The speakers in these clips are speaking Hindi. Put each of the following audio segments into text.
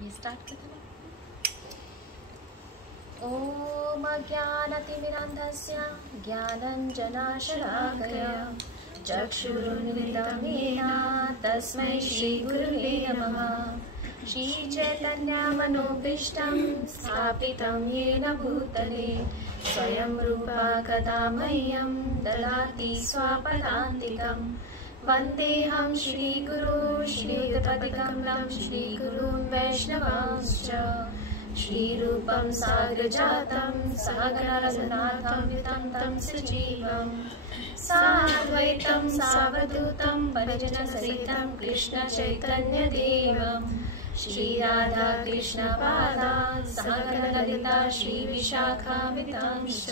ये स्टार्ट करते हैं। ओम अज्ञानतिमिरान्धस्य ज्ञानञ्जनशलाकया चक्षुरुन्मिलितं येन तस्मै श्रीगुरुवे नमः। श्रीचैतन्यमनोभीष्टं स्थापितं येन भूतले स्वयं रूपा कदा मह्यं ददाति स्वपदान्तिकम्। वन्देऽहं श्रीगुरो श्रीयुतपदकमलं श्रीगुरून् वैष्णवांश्च श्रीरूपं साग्रजातं सहगणरघुनाथं वितं तं सजीवं साद्वैतं सावधूतं परिजनसहितं कृष्णचैतन्यदेवं श्रीराधाकृष्णपादान् सहगणललिता श्रीविशाखान्वितांश्च।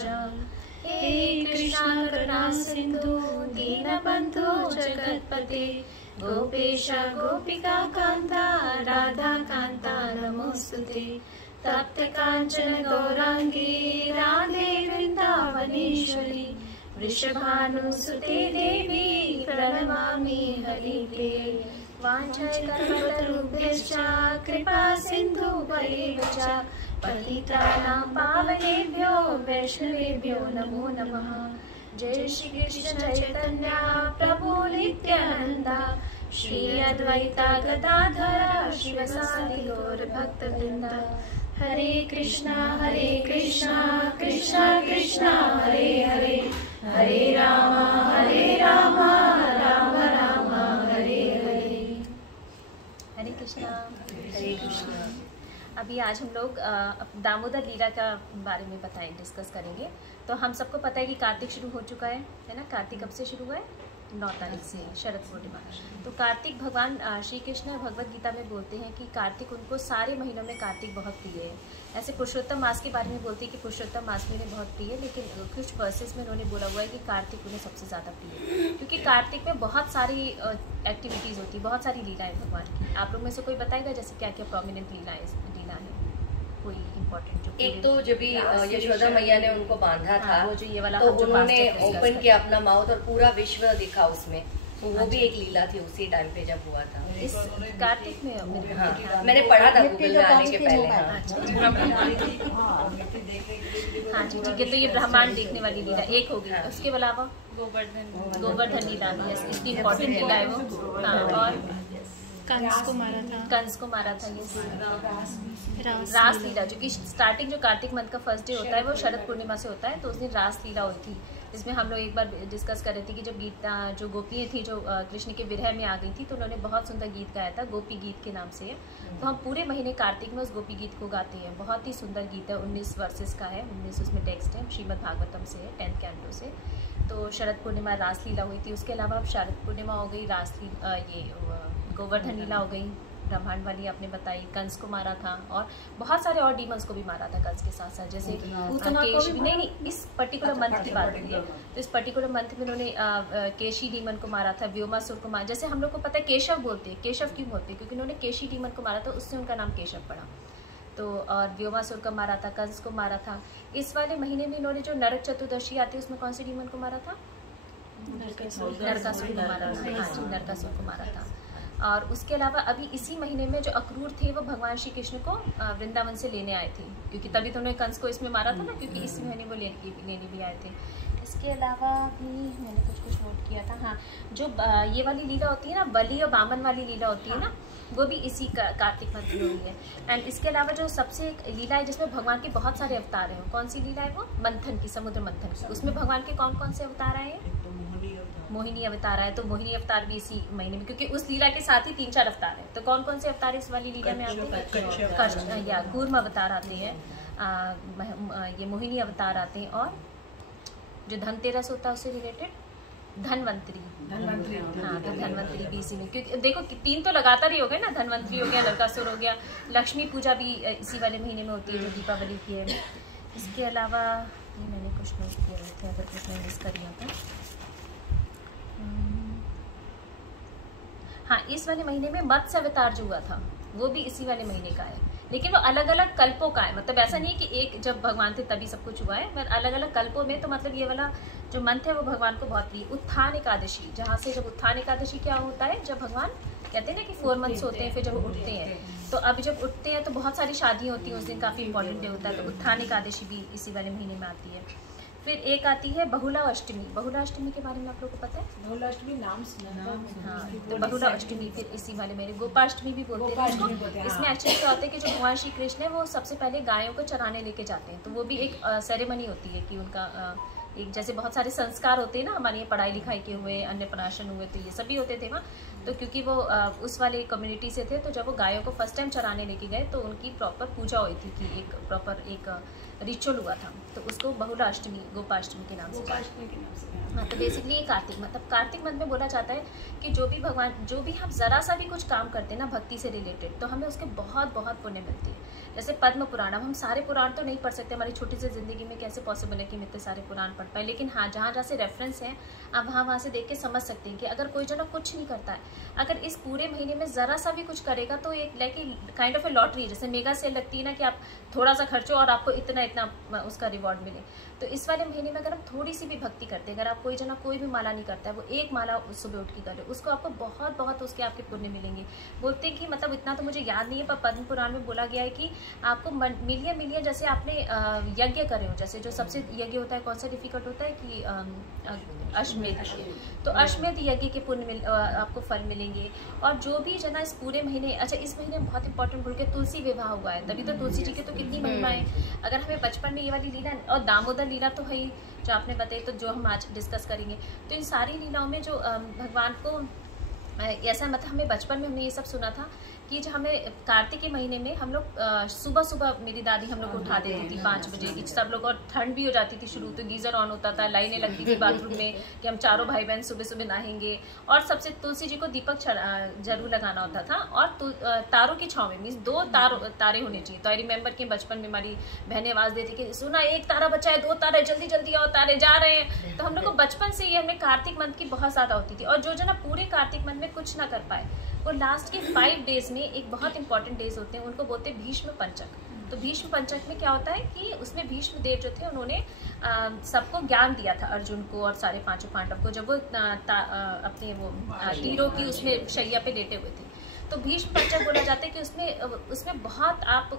हे कृष्ण करुणा सिन्धु दीनबन्धो जगत्पते गोपेश गोपिका कान्ता राधा कान्ता नमोस्तुते। तप्त कांचन गौरांगी राधे वृंदावनेश्वरी वृषभानुसुते देवी प्रणमामि हरिप्रिये। वाञ्छाकल्पतरुभ्यश्च कृपा सिन्धुभ्येव च पतितानां पावनेभ्यो वैष्णवेभ्यो नमो नमः। जय श्री कृष्ण चैतन्य प्रभु नित्यानंद श्री अद्वैता गदाधर शिवसादि गौर भक्तवृंद। हरे कृष्णा कृष्णा कृष्णा हरे हरे हरे राम राम राम हरे हरे। हरे कृष्णा। अभी आज हम लोग दामोदर लीला का बारे में डिस्कस करेंगे। तो हम सबको पता है कि कार्तिक शुरू हो चुका है ना। कार्तिक कब से शुरू हुआ है? 9 तारीख से, शरद पूर्णिमा। तो कार्तिक भगवान श्री कृष्ण भगवद गीता में बोलते हैं कि कार्तिक उनको सारे महीनों में कार्तिक बहुत प्रिय है। ऐसे पुरुषोत्तम मास के बारे में बोलते हैं कि पुरुषोत्तम मास में उन्हें बहुत प्रिय है, लेकिन कुछ वर्सेस में उन्होंने बोला हुआ है कि कार्तिक उन्हें सबसे ज़्यादा प्रिय है, क्योंकि कार्तिक में बहुत सारी एक्टिविटीज़ होती है, बहुत सारी लीलाएँ भगवान की। आप लोग में से कोई बताएगा जैसे क्या क्या प्रोमिनेंट लीला है कोई इम्पोर्टेंट? जो एक तो जब भी यशोदा मैया ने उनको बांधा था, वो जो ये वाला तो उन्होंने ओपन किया अपना माउथ और पूरा विश्व दिखा उसमें, तो वो भी एक लीला थी उसी टाइम पे जब हुआ था इस कार्तिक में। हाँ, मैंने पढ़ा था गूगल में आने के पहले। हाँ जी, ठीक है। तो ये ब्रह्मांड देखने वाली लीला एक होगी। उसके अलावा गोवर्धन लीला भी है, इतनी इम्पोर्टेंट लीला है वो। हाँ, और कंस को मारा था ये रास लीला, जो कि स्टार्टिंग जो कार्तिक मंथ का फर्स्ट डे होता है वो शरद पूर्णिमा से होता है। तो उस दिन रास लीला हुई थी, इसमें हम लोग एक बार डिस्कस कर रहे थे कि जब गीता जो गोपियाँ थी जो कृष्ण के विरह में आ गई थी, तो उन्होंने बहुत सुंदर गीत गाया था, गोपी गीत के नाम से है। तो हम पूरे महीने कार्तिक में उस गोपी गीत को गाते हैं। बहुत ही सुंदर गीत है, 19 वर्सेस का है, 19 उसमें टेक्स्ट है, श्रीमद् भागवतम से है, 10th कैंटो से। तो शरद पूर्णिमा रास लीला हुई थी। उसके अलावा अब शरद पूर्णिमा हो गई, रास लीला, ये गोवर्धन लीला हो गई, ब्रह्मांड वाली आपने बताई, कंस को मारा था, और बहुत सारे और डीमंस को भी मारा था कंस के साथ साथ, जैसे केशव। नहीं, इस पर्टिकुलर मंथ की बात हुई है। तो इस पर्टिकुलर मंथ में उन्होंने केशी डीमन को मारा था, व्योमासुर को मारा। जैसे हम लोग को पता है केशव बोलते हैं, केशव क्यों बोलते हैं? क्योंकि उन्होंने केशी डीमन को मारा था, उससे उनका नाम केशव पड़ा। तो और व्योमासुर का मारा था, कंस को मारा था। इस वाले महीने में इन्होंने जो नरक चतुर्दशी आती है उसमें कौन सी डीमन को मारा था? नरकासुर को मारा था। हाँ जी, नरकासुर को मारा था। और उसके अलावा अभी इसी महीने में जो अक्रूर थे वो भगवान श्री कृष्ण को वृंदावन से लेने आए थे, क्योंकि तभी तो उन्होंने कंस को इसमें मारा था ना, क्योंकि इसी महीने वो लेने भी आए थे। इसके अलावा भी मैंने कुछ नोट किया था। हाँ, जो ये वाली लीला होती है ना, बलि और बामन वाली लीला होती है ना, वो भी इसी कार्तिक मंथ में हुई है। एंड इसके अलावा जो सबसे एक लीला है जिसमें भगवान के बहुत सारे अवतार हैं, कौन सी लीला है वो? मंथन की, समुद्र मंथन की। उसमें भगवान के कौन कौन से अवतार आए हैं? मोहिनी अवतार है। तो मोहिनी अवतार भी इसी महीने में, क्योंकि उस लीला के साथ ही 3-4 अवतार है। तो कौन कौन से अवतार इस वाली लीला में आते हैं? कश्यप या कूर्म अवतार आते हैं, ये मोहिनी अवतार आते हैं, और जो धनतेरस होता है उससे रिलेटेड धनवंतरी। हाँ, तो धनवंतरी भी इसी में, क्योंकि देखो 3 तो लगातार ही हो गए ना, धनवंतरी हो गया, नरकासुर हो गया, लक्ष्मी पूजा भी इसी वाले महीने में होती है जो दीपावली की है। इसके अलावा मैंने कुछ नोट किए हुए थे, अगर कुछ मैं मिस कर दिया था। हाँ, इस वाले महीने में मत्स्य अवतार जो हुआ था वो भी इसी वाले महीने का है, लेकिन वो अलग अलग कल्पों का है। मतलब ऐसा नहीं कि एक जब भगवान थे तभी सब कुछ हुआ है, पर अलग अलग कल्पों में। तो मतलब ये वाला जो मंथ है वो भगवान को बहुत प्रिय। उत्थान एकादशी, जहाँ से जब उत्थान एकादशी क्या होता है, जब भगवान कहते हैं ना कि 4 मंथ्स होते हैं फिर जब उठते हैं, तो अभी जब उठते हैं तो बहुत सारी शादियाँ होती हैं उस दिन, काफ़ी इंपॉर्टेंट डे होता है, तो उत्थान एकादशी भी इसी वाले महीने में आती है। फिर एक आती है बहुला अष्टमी। बहुला अष्टमी के बारे में आप लोगों को पता है? बहुला अष्टमी नाम सुना है। हाँ, तो बहुला अष्टमी फिर इसी वाले मेरे गोपाष्टमी भी बोलते हैं इसको। इसमें एक्चुअली क्या होता है कि जो भगवान श्री कृष्ण है वो सबसे पहले गायों को चराने लेके जाते हैं, तो वो भी एक सेरेमनी होती है कि उनका एक जैसे बहुत सारे संस्कार होते हैं ना हमारे यहाँ, पढ़ाई लिखाई के हुए, अन्नप्राशन हुए, तो ये सभी होते थे वहाँ। तो क्योंकि वो उस वाले कम्युनिटी से थे, तो जब वो गायों को फर्स्ट टाइम चराने लेके गए तो उनकी प्रॉपर पूजा हुई थी कि एक प्रॉपर एक रिचुअल हुआ था, तो उसको बहुला अष्टमी गोपाष्टमी के नाम से। हाँ, तो बेसिकली ये कार्तिक मतलब कार्तिक मंथ में बोला जाता है कि जो भी भगवान, जो भी हम जरा सा भी कुछ काम करते हैं ना भक्ति से रिलेटेड, तो हमें उसके बहुत बहुत पुण्य मिलती है। जैसे पद्म पुराण, अब हम सारे पुराण तो नहीं पढ़ सकते, हमारी छोटी सी जिंदगी में कैसे पॉसिबल है कि हम इतने सारे पुराण पढ़ पाए, लेकिन हाँ जहाँ जहाँ से रेफरेंस है आप वहाँ से देख के समझ सकते हैं कि अगर कोई जना कुछ नहीं करता है, अगर इस पूरे महीने में जरा सा भी कुछ करेगा तो एक like kind of A lottery, जैसे मेगा सेल लगती है ना कि आप थोड़ा सा खर्चो और आपको इतना इतना उसका रिवॉर्ड मिले। तो इस वाले महीने में अगर हम थोड़ी सी भी भक्ति करते हैं, अगर आप कोई जना कोई भी माला नहीं करता है, वो एक माला सुबह उठ के करे, उसको आपको बहुत बहुत उसके आपके पुण्य मिलेंगे। बोलते हैं कि मतलब इतना तो मुझे याद नहीं है, पर पद्म पुराण में बोला गया है कि आपको मिलियन जैसे आपने यज्ञ करे हो, जैसे जो सबसे यज्ञ होता है कौन सा डिफिकल्ट होता है कि अश्वमेध, तो अश्वमेध यज्ञ के पुण्य आपको फल मिलेंगे। और जो भी जना इस पूरे महीने, अच्छा इस महीने में बहुत इंपॉर्टेंट बोल के तुलसी विवाह हुआ है, तभी तो तुलसी जी की तो कितनी महिमा है। अगर हमें बचपन में ये वाली लीला और दामोदर लीला तो है जो आपने बताई, तो जो हम आज डिस्कस करेंगे, तो इन सारी लीलाओं में जो भगवान को ऐसा मतलब हमें बचपन में हमने ये सब सुना था कि जो हमें कार्तिक के महीने में हम लोग सुबह सुबह मेरी दादी हम लोग को उठा देती थी 5 बजे की, सब लोग, और ठंड भी हो जाती थी शुरू, तो गीजर ऑन होता था, लाइनें लगती थी बाथरूम में कि हम चारों भाई बहन सुबह सुबह नहाएंगे, और सबसे तुलसी जी को दीपक जरूर लगाना होता था, और तारों की छाँव में मीन्स 2 तारे होने चाहिए। तो आई रिमेम्बर कि बचपन में हमारी बहनें आवाज़ देती कि सुना 1 तारा बचा है, 2 तारे, जल्दी जल्दी आओ, तारे जा रहे हैं। तो हम लोग को बचपन से ये हमें कार्तिक मंथ की बहुत ज़्यादा होती थी। और जो जना पूरे कार्तिक मंथ में कुछ ना कर पाए, वो लास्ट के 5 डेज में एक बहुत इंपॉर्टेंट डेज होते हैं, उनको बोलते हैं भीष्म पंचक। तो भीष्म पंचक में क्या होता है कि उसमें भीष्म देव जो थे उन्होंने सबको ज्ञान दिया था, अर्जुन को और सारे 5 पांडव को, जब वो अपने वो तीरों की उसमें शैया पे लेटे हुए थे। तो भीष्म पंचक बोला जाता है कि उसमें बहुत आप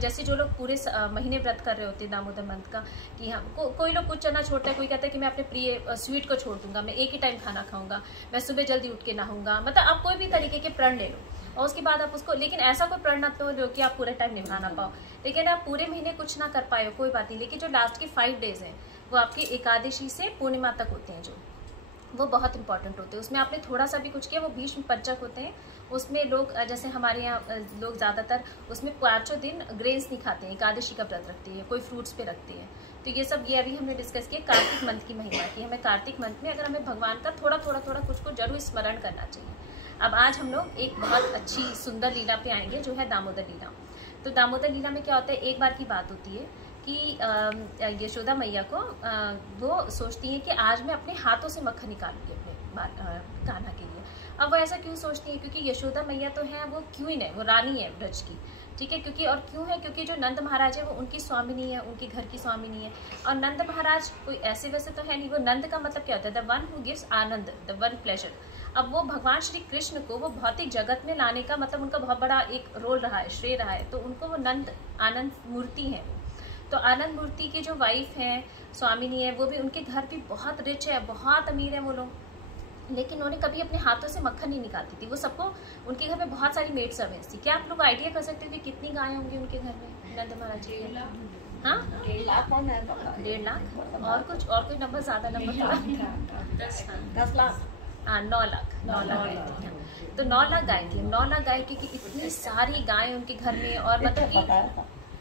जैसे जो लोग पूरे महीने व्रत कर रहे होते हैं दामोदर मंथ का, कि हम कोई लोग कुछ चना छोड़ता है, कोई कहता है कि मैं अपने प्रिय स्वीट को छोड़ दूंगा, मैं एक ही टाइम खाना खाऊंगा, मैं सुबह जल्दी उठ के नहाऊंगा, मतलब आप कोई भी तरीके के प्रण ले लो और उसके बाद आप उसको, लेकिन ऐसा कोई प्रण ना लो कि आप पूरे टाइम निभा ना पाओ, लेकिन आप पूरे महीने कुछ ना कर पाए हो कोई बात नहीं, लेकिन जो लास्ट के 5 डेज हैं वो आपकी एकादशी से पूर्णिमा तक होते हैं, जो वो बहुत इंपॉर्टेंट होते हैं। उसमें आपने थोड़ा सा भी कुछ किया, वो भीष्म पंचक होते हैं। उसमें लोग जैसे हमारे यहाँ लोग ज़्यादातर उसमें 5 दिन ग्रेन्स नहीं खाते हैं, एकादशी का व्रत रखते हैं, कोई फ्रूट्स पे रखते हैं। तो ये सब ये अभी हमने डिस्कस किया कार्तिक मंथ की महिमा की, हमें कार्तिक मंथ में अगर हमें भगवान का थोड़ा कुछ को जरूर स्मरण करना चाहिए। अब आज हम लोग एक बहुत अच्छी सुंदर लीला पे आएंगे जो है दामोदर लीला। तो दामोदर लीला में क्या होता है, एक बार की बात होती है कि यशोदा मैया को वो सोचती हैं कि आज मैं अपने हाथों से मक्खन निकालूंगी अपने कान्हा के लिए। अब वो ऐसा क्यों सोचती है, क्योंकि यशोदा मैया तो है वो क्वीन है, वो रानी है ब्रज की, ठीक है। क्योंकि और क्यों है, क्योंकि जो नंद महाराज है वो उनकी स्वामिनी है, उनके घर की स्वामिनी है। और नंद महाराज कोई ऐसे वैसे तो है नहीं, वो नंद का मतलब क्या होता है, the one who gives Anand, the one pleasure. अब वो भगवान श्री कृष्ण को वो भौतिक जगत में लाने का मतलब उनका बहुत बड़ा एक रोल रहा है, श्रेय रहा है, तो उनको वो नंद आनंद मूर्ति है। तो आनंद मूर्ति की जो वाइफ है, स्वामिनी है, वो भी उनके घर भी बहुत रिच है, बहुत अमीर है वो लोग, लेकिन उन्होंने कभी अपने हाथों से मक्खन नहीं निकालती थी। वो सबको, उनके घर में बहुत सारी मेड सर्वेंट्स थी। क्या आप लोग आइडिया कर सकते हो कि कितनी गायें होंगी उनके घर में नंद महाराज जी? हाँ 1.5 लाख। 1.5 लाख और कुछ, और कोई नंबर ज्यादा नंबर था? 10 लाख। हाँ 9 लाख गाय थी। तो 9 लाख गाय थी, 9 लाख गाय की इतनी सारी गायें उनके घर में, और मतलब कि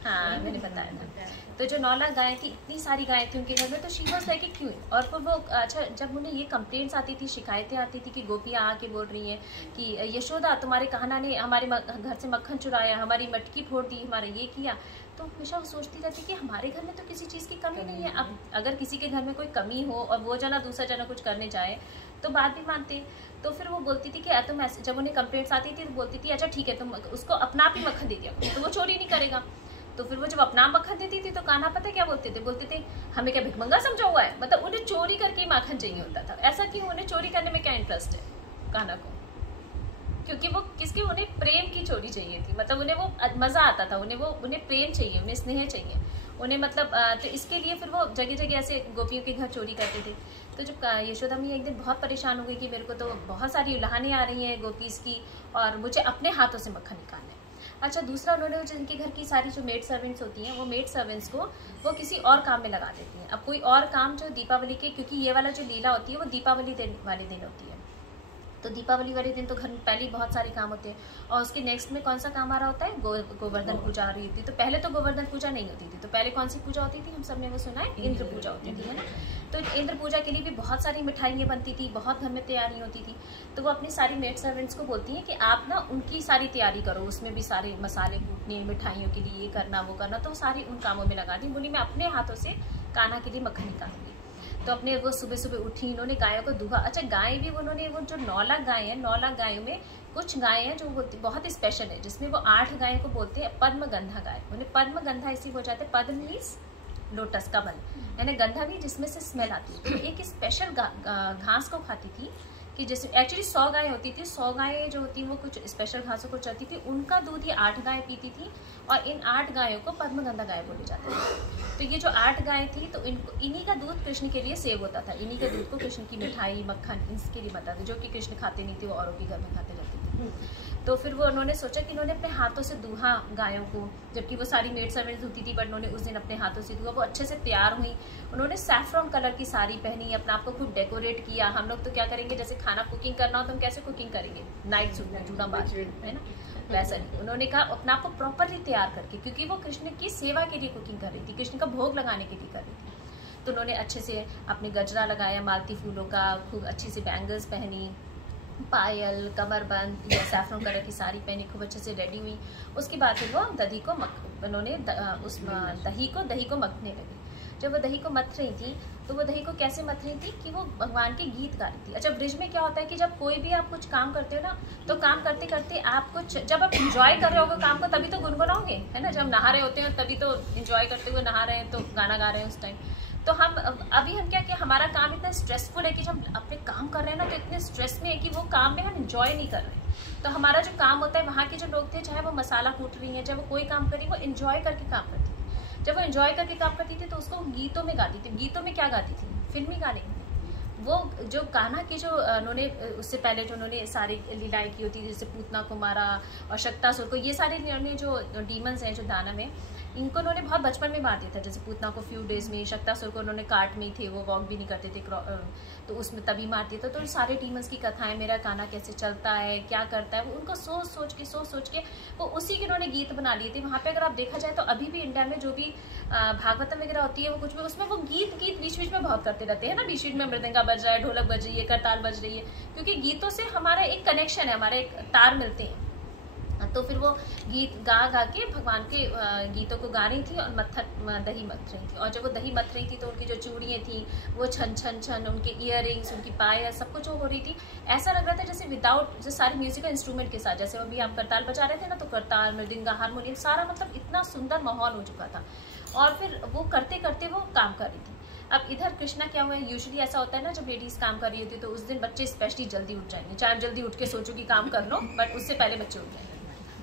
हाँ मैंने बताया था। तो जो 9 लाख गायें थी, इतनी सारी गायें थी उनके घर में, तो she was like a queen. और फिर वो अच्छा, जब उन्हें ये कंप्लेंट्स आती थी, शिकायतें आती थी कि गोपियाँ आके बोल रही हैं कि यशोदा तुम्हारे कान्हा ने हमारे घर से मक्खन चुराया, हमारी मटकी फोड़ दी, हमारा ये किया, तो हमेशा वो सोचती रहती कि हमारे घर में तो किसी चीज़ की कमी नहीं है। अब अगर किसी के घर में कोई कमी हो और वो जना दूसरा जना कुछ करने जाए तो बात भी मानते। तो फिर वो बोलती थी कि तुम ऐसे, जब उन्हें कंप्लेंट्स आती थी तो बोलती थी अच्छा ठीक है तुम उसको अपना आप ही मक्खन दे दिया तो वो चोरी नहीं करेगा। तो फिर वो जब अपना मक्खन देती थी तो कान्हा पता क्या बोलते थे हमें क्या भिखमंगा समझा हुआ है, मतलब उन्हें चोरी करके माखन चाहिए होता था। ऐसा क्यों, उन्हें चोरी करने में क्या इंटरेस्ट है कान्हा को? क्योंकि वो किसकी, उन्हें प्रेम की चोरी चाहिए थी, मतलब उन्हें वो मजा आता था, उन्हें प्रेम चाहिए, उन्हें स्नेह चाहिए, उन्हें मतलब तो इसके लिए फिर वो जगह जगह ऐसे गोपियों के घर चोरी करते थे। तो जब यशोदा मैया एक दिन बहुत परेशान हो गई कि मेरे को तो बहुत सारी उल्हानें आ रही हैं गोपीज की और मुझे अपने हाथों से मक्खन निकालना है। अच्छा, दूसरा उन्होंने जिनके घर की सारी जो मेड सर्वेंट्स होती हैं वो मेड सर्वेंट्स को वो किसी और काम में लगा देती हैं। अब कोई और काम जो दीपावली के, क्योंकि ये वाला जो लीला होती है वो दीपावली वाले दिन होती है, तो दीपावली वाले दिन तो घर में पहले ही बहुत सारे काम होते हैं और उसके नेक्स्ट में कौन सा काम आ रहा होता है, गोवर्धन पूजा आ रही होती है। तो पहले तो गोवर्धन पूजा नहीं होती थी, तो पहले कौन सी पूजा होती थी, हम सब ने वो सुना है, इंद्र पूजा होती थी, है ना। तो इंद्र पूजा के लिए भी बहुत सारी मिठाइयाँ बनती थी, बहुत घर में तैयारी होती थी। तो वो अपनी सारी मेड सर्वेंट्स को बोलती हैं कि आप ना उनकी सारी तैयारी करो, उसमें भी सारे मसाले कूटने, मिठाइयों के लिए ये करना वो करना, तो सारी उन कामों में लगा दी। बोली मैं अपने हाथों से कान्हा के लिए मक्खन निकालूंगी। तो अपने वो सुबह सुबह उठी, इन्होंने गायों को दूहा। अच्छा, गाय भी उन्होंने वो जो 9 लाख गाय हैं, 9 लाख गायों में कुछ गाय हैं जो बहुत स्पेशल है, जिसमें वो 8 गायों को बोलते हैं पद्मगंधा गाय। उन्हें पद्मगंधा इसी हो जाते हैं, पद्म मीन्स लोटस का बन, यानी गंधा भी जिसमें से स्मेल आती है। तो एक स्पेशल घास को खाती थी कि जैसे एक्चुअली 100 गायें होती थी, 100 गायें जो होती हैं वो कुछ स्पेशल घासों को चलती थी, उनका दूध ये 8 गायें पीती थी और इन 8 गायों को पद्मगंधा गाय बोली जाती थी। तो ये जो 8 गायें थी तो इन्हीं का दूध कृष्ण के लिए सेव होता था, इन्हीं के दूध को कृष्ण की मिठाई मक्खन इसके लिए बताते, जो कि कृष्ण खाते नहीं थे, वो औरों के घर में खाते रहते थे। तो फिर वो उन्होंने सोचा कि उन्होंने अपने हाथों से दूहा गायों को, जबकि वो सारी मेड सर्वेंट्स होती थी, बट उन्होंने उस दिन अपने हाथों से दूहा। वो अच्छे से तैयार हुई, उन्होंने सैफ्रॉन कलर की साड़ी पहनी, अपने आप को खूब डेकोरेट किया। हम लोग तो क्या करेंगे, जैसे खाना कुकिंग करना हो तो हम कैसे कुकिंग करेंगे, नाइट सूट में जूड़ा बाज, है ना, वैसा नहीं। उन्होंने कहा अपने आप को प्रॉपरली तैयार करके, क्योंकि वो कृष्ण की सेवा के लिए कुकिंग कर रही थी, कृष्ण का भोग लगाने के लिए कर रही थी। तो उन्होंने अच्छे से अपने गजरा लगाया मालती फूलों का, खूब अच्छी सी बैंगल्स पहनी, पायल, कमरबंद या सैफ्रॉन कलर की साड़ी पहनी, खूब अच्छे से रेडी हुई। उसके बाद फिर वो दही को उन्होंने उस दही को मथने लगी। जब वो दही को मथ रही थी तो वो दही को कैसे मथ रही थी कि वो भगवान के गीत गा रही थी। अच्छा, ब्रिज में क्या होता है कि जब कोई भी आप कुछ काम करते हो ना, तो काम करते करते आप कुछ, जब आप इंजॉय कर रहे हो काम को तभी तो गुनगुनाओगे, है ना। जब हम नहा रहे होते हैं तभी तो इंजॉय करते हुए नहा रहे हैं, तो गाना गा रहे हैं उस टाइम। तो हम क्या किया, हमारा काम इतना स्ट्रेसफुल है कि जब हम अपने काम कर रहे हैं ना, तो इतने स्ट्रेस में है कि वो काम में हम इंजॉय नहीं कर रहे। तो हमारा जो काम होता है, वहाँ के जो लोग थे, चाहे वो मसाला कूट रही हैं, चाहे वो कोई काम करी, वो इंजॉय करके काम करती थी। जब वो एंजॉय करके काम करती थी तो उसको गीतों में गाती थी। गीतों में क्या गाती थी, फिल्मी गाने। वो जो कान्हा की जो उन्होंने उससे पहले जो उन्होंने सारी लीलाएं की होती थी, जैसे पूतना को मारा और शक्तासुर को, ये सारे जो डीमंस हैं जो दानव में, इनको उन्होंने बहुत बचपन में मार दिया था। जैसे पूतना को फ्यू डेज में, शक्तासुर को उन्होंने काट में थे, वो वॉक भी नहीं करते थे, तो उसमें तभी मार दिया था। तो सारे डीमंस की कथाएं, मेरा कान्हा कैसे चलता है, क्या करता है, वो उनको सोच सोच के वो उसी के उन्होंने गीत बना लिए थे। वहाँ पे अगर आप देखा जाए तो अभी भी इंडिया में जो भी भागवतम वगैरह होती है, वो कुछ भी उसमें वो गीत बीच बीच में बहुत करते रहते हैं ना, बीच बीच में मृदंगा बज रहा है, ढोलक बज रही है, करताल बज रही है, क्योंकि गीतों से हमारा एक कनेक्शन है, हमारे एक तार मिलते हैं। तो फिर वो गीत गा के भगवान के गीतों को गा रही थी और दही मथ रही थी। और जब वो दही मथ रही थी तो उनकी जो चूड़ियाँ थी वो छन छन छन, उनके ईयरिंग्स, उनकी पायल, सब कुछ हो रही थी। ऐसा लग रहा था जैसे विदाउट जो सारे म्यूजिकल इंस्ट्रूमेंट के साथ, जैसे अभी आप करताल बजा रहे थे ना, तो करताल, मृदंगा, हारमोनियम, सारा मतलब इतना सुंदर माहौल हो चुका था। और फिर वो करते करते वो काम कर रही थी। अब इधर कृष्णा क्या हुआ है, यूजुअली ऐसा होता है ना, जब लेडीज काम कर रही होती है तो उस दिन बच्चे स्पेशली जल्दी उठ जाएंगे, चाहे आप जल्दी उठ के सोचो कि काम कर लो, बट उससे पहले बच्चे उठ जाएंगे।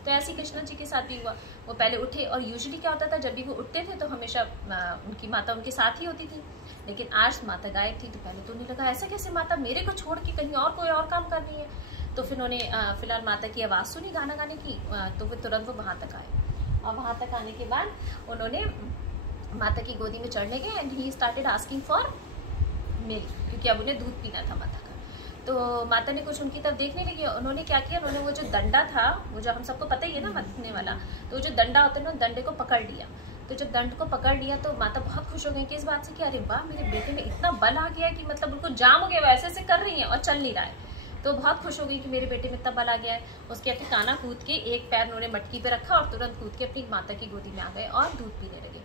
तो ऐसे कृष्णा जी के साथ भी हुआ, वो पहले उठे। और यूजुअली क्या होता था, जब भी वो उठते थे तो हमेशा उनकी माता उनके साथ ही होती थी, लेकिन आज माता गायब थी। तो पहले तो उन्हें लगा ऐसा कैसे माता मेरे को छोड़ के कहीं और कोई और काम कर रही है। तो फिर उन्होंने फिलहाल माता की आवाज़ सुनी गाना गाने की, तो वो तुरंत वो वहाँ तक आए। और वहाँ तक आने के बाद उन्होंने माता की गोदी में चढ़ने गए and he started asking for milk, क्योंकि अब उन्हें दूध पीना था माता का। तो माता ने कुछ उनकी तरफ देखने लगी। उन्होंने क्या किया, उन्होंने वो जो डंडा था, वो जो हम सबको पता ही है ना मथने वाला, तो जो डंडा होता है ना, डंडे को पकड़ लिया। तो जब दंड को पकड़ लिया तो माता बहुत खुश हो गई कि इस बात से कि अरे वाह, मेरे बेटे में इतना बल आ गया है कि मतलब उनको जाम हो गया, वैसे ऐसे कर रही है और चल नहीं रहा है। तो बहुत खुश हो गई कि मेरे बेटे में इतना बल आ गया है। उसके अपने काना कूद के एक पैर उन्होंने मटकी पे रखा और तुरंत कूद के अपनी माता की गोदी में आ गए और दूध पीने लगे।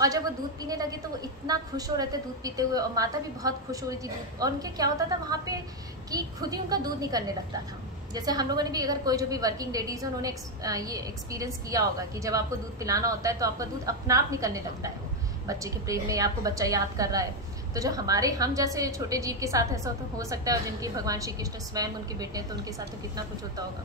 और जब वो दूध पीने लगे तो वो इतना खुश हो रहे थे दूध पीते हुए, और माता भी बहुत खुश हो रही थी दूध। और उनके क्या होता था वहाँ पे कि खुद ही उनका दूध निकलने लगता था। जैसे हम लोगों ने भी, अगर कोई जो भी वर्किंग लेडीज है उन्होंने ये एक्सपीरियंस किया होगा कि जब आपको दूध पिलाना होता है तो आपका दूध अपना आप निकलने लगता है। वो बच्चे के प्रेम में आपको बच्चा याद कर रहा है तो जो हम जैसे छोटे जीव के साथ ऐसा हो सकता है, और जिनके भगवान श्री कृष्ण स्वयं उनके बेटे हैं, तो उनके साथ तो कितना कुछ होता होगा।